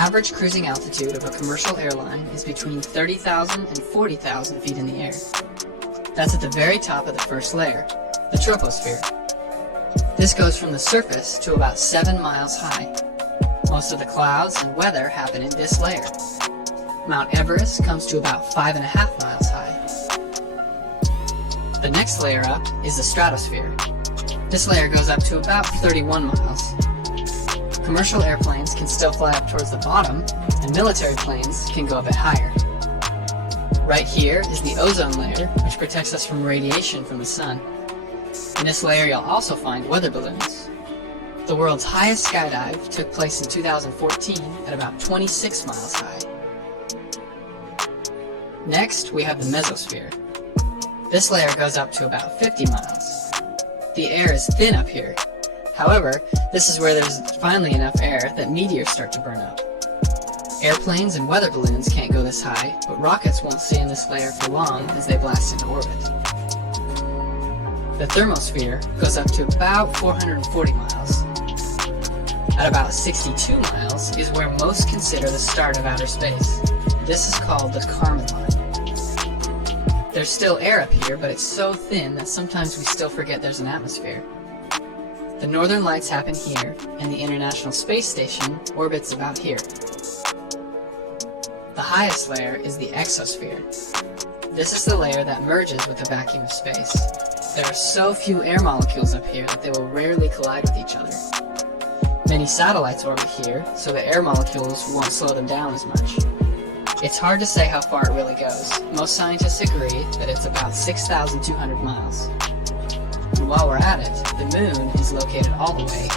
average cruising altitude of a commercial airline is between 30,000 and 40,000 feet in the air. That's at the very top of the first layer, the troposphere. This goes from the surface to about 7 miles high. Most of the clouds and weather happen in this layer. Mount Everest comes to about 5.5 miles high. The next layer up is the stratosphere. This layer goes up to about 31 miles. Commercial airplanes can still fly up towards the bottom, and military planes can go a bit higher. Right here is the ozone layer, which protects us from radiation from the sun. In this layer you'll also find weather balloons. The world's highest skydive took place in 2014 at about 26 miles high. Next, we have the Mesosphere. This layer goes up to about 50 miles. The air is thin up here. However, this is where there's finally enough air that meteors start to burn up. Airplanes and weather balloons can't go this high, but rockets won't stay in this layer for long as they blast into orbit. The Thermosphere goes up to about 440 miles. At about 62 miles is where most consider the start of outer space. This is called the Kármán line. There's still air up here, but it's so thin that sometimes we still forget there's an atmosphere. The northern lights happen here, and the International Space Station orbits about here. The highest layer is the Exosphere. This is the layer that merges with the vacuum of space. There are so few air molecules up here that they will rarely collide with each other. Many satellites orbit here, so the air molecules won't slow them down as much. It's hard to say how far it really goes. Most scientists agree that it's about 6,200 miles. And while we're at it, the moon is located all the way